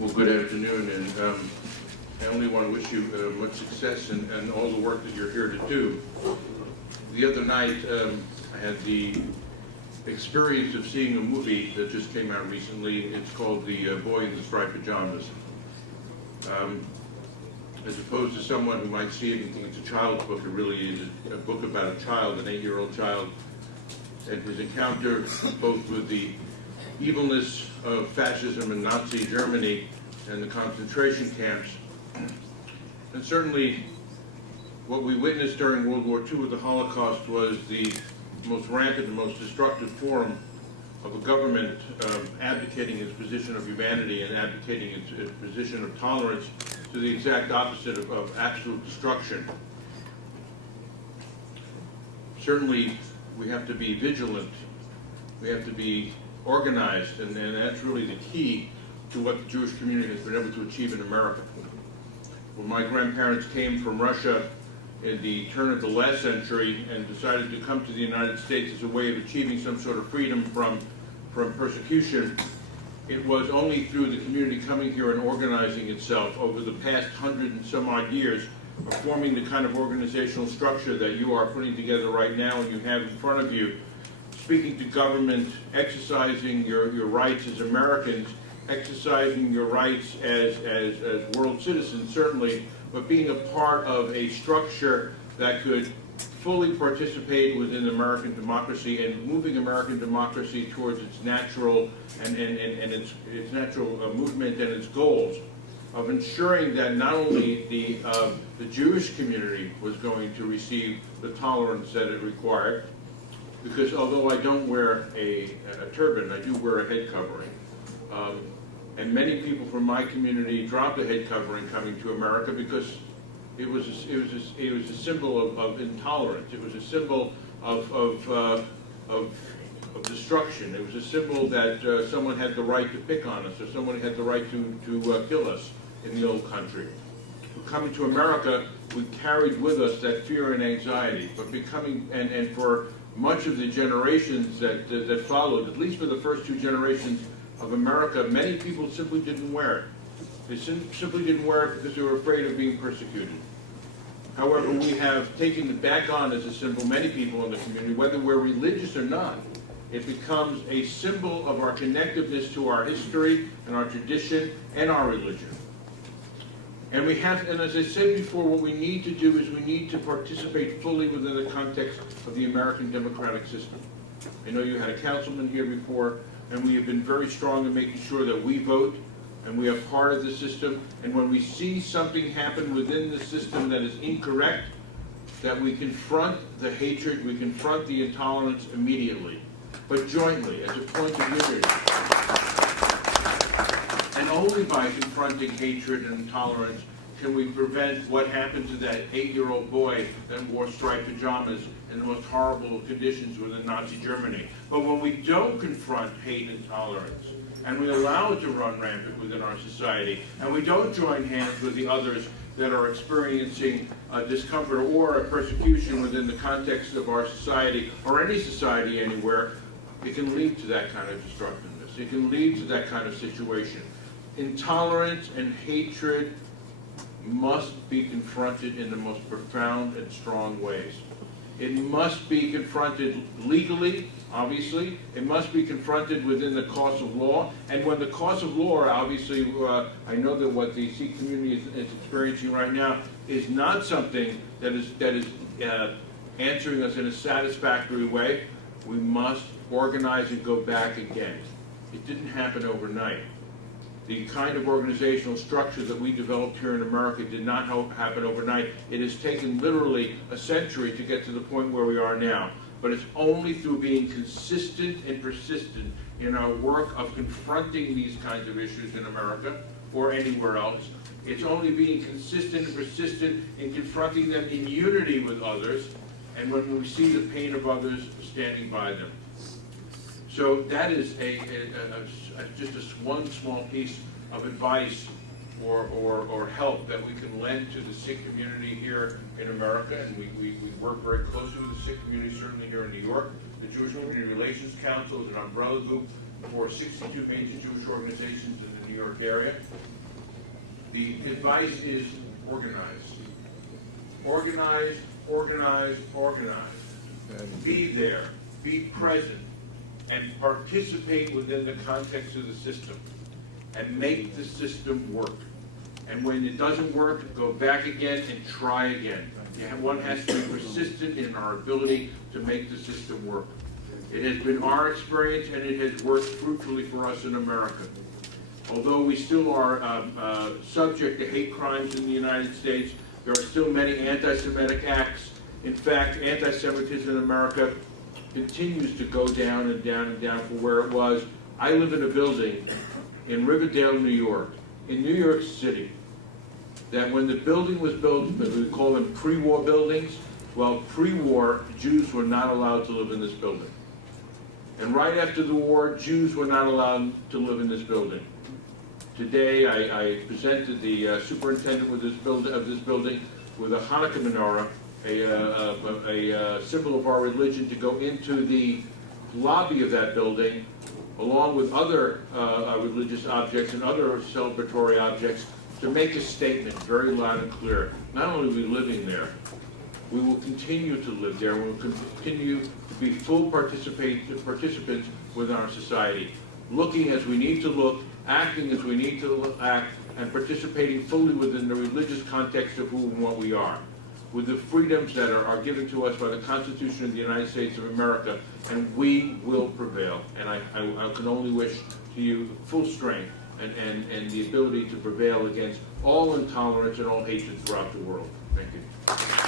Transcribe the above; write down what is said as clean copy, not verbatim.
Well, good afternoon, and I only want to wish you much success and all the work that you're here to do. The other night, I had the experience of seeing a movie that just came out recently. It's called The Boy in the Striped Pajamas. As opposed to someone who might see it and think it's a child's book, it really is a book about a child, an 8-year-old child, and his encounter both with the evilness of fascism in Nazi Germany and the concentration camps. And certainly what we witnessed during World War II with the Holocaust was the most rampant and most destructive form of a government abdicating its position of humanity and abdicating its position of tolerance to the exact opposite of absolute destruction. Certainly we have to be vigilant, we have to be organized, and that's really the key to what the Jewish community has been able to achieve in America. When my grandparents came from Russia in the turn of the last century and decided to come to the United States as a way of achieving some sort of freedom from persecution, it was only through the community coming here and organizing itself over the past 100 and some odd years, of forming the kind of organizational structure that you are putting together right now and you have in front of you, speaking to government, exercising your rights as Americans, exercising your rights as world citizens, certainly, but being a part of a structure that could fully participate within American democracy and moving American democracy towards its natural and its natural movement and its goals of ensuring that not only the Jewish community was going to receive the tolerance that it required, because although I don't wear a turban, I do wear a head covering. And many people from my community dropped the head covering coming to America because it was a symbol of intolerance. It was a symbol of destruction. It was a symbol that someone had the right to pick on us, or someone had the right to kill us in the old country. Coming to America, we carried with us that fear and anxiety, but and for much of the generations that followed, at least for the first 2 generations of America, many people simply didn't wear it. They simply didn't wear it because they were afraid of being persecuted. However, we have taken it back on as a symbol, many people in the community, whether we're religious or not. It becomes a symbol of our connectiveness to our history and our tradition and our religion. And and as I said before, what we need to do is we need to participate fully within the context of the American democratic system. I know you had a councilman here before, and we have been very strong in making sure that we vote and we are part of the system. And when we see something happen within the system that is incorrect, that we confront the hatred, we confront the intolerance immediately, but jointly, as a point of unity. And only by confronting hatred and intolerance can we prevent what happened to that 8-year-old boy that wore striped pajamas in the most horrible conditions within Nazi Germany. But when we don't confront hate and intolerance, and we allow it to run rampant within our society, and we don't join hands with the others that are experiencing discomfort or persecution within the context of our society, or any society anywhere, it can lead to that kind of destructiveness. It can lead to that kind of situation. Intolerance and hatred must be confronted in the most profound and strong ways. It must be confronted legally, obviously. It must be confronted within the cause of law. And when the cause of law, obviously, I know that what the Sikh community is experiencing right now is not something that is answering us in a satisfactory way. We must organize and go back again. It didn't happen overnight. The kind of organizational structure that we developed here in America did not happen overnight. It has taken literally a century to get to the point where we are now. But it's only through being consistent and persistent in our work of confronting these kinds of issues in America or anywhere else. It's only being consistent and persistent in confronting them in unity with others, and when we see the pain of others, standing by them. So that is just one small piece of advice or help that we can lend to the Sikh community here in America, and we work very closely with the Sikh community, certainly here in New York. The Jewish Community Relations Council is an umbrella group for 62 major Jewish organizations in the New York area. The advice is organize. Organize, organize, organize. Be there, be present, and participate within the context of the system, and make the system work. And when it doesn't work, go back again and try again. One has to be persistent in our ability to make the system work. It has been our experience, and it has worked fruitfully for us in America. Although we still are subject to hate crimes in the United States, there are still many anti-Semitic acts. In fact, anti-Semitism in America continues to go down and down and down from where it was. I live in a building in Riverdale, New York, in New York City, that when the building was built, we call them pre-war buildings. Well, pre-war, Jews were not allowed to live in this building. And right after the war, Jews were not allowed to live in this building. Today, I presented the superintendent of this building with a Hanukkah menorah, a symbol of our religion, to go into the lobby of that building, along with other religious objects and other celebratory objects, to make a statement very loud and clear. Not only are we living there, we will continue to live there. We will continue to be full participants within our society, looking as we need to look, acting as we need to act, and participating fully within the religious context of who and what we are, with the freedoms that are given to us by the Constitution of the United States of America, and we will prevail. And I can only wish to you full strength and the ability to prevail against all intolerance and all hatred throughout the world. Thank you.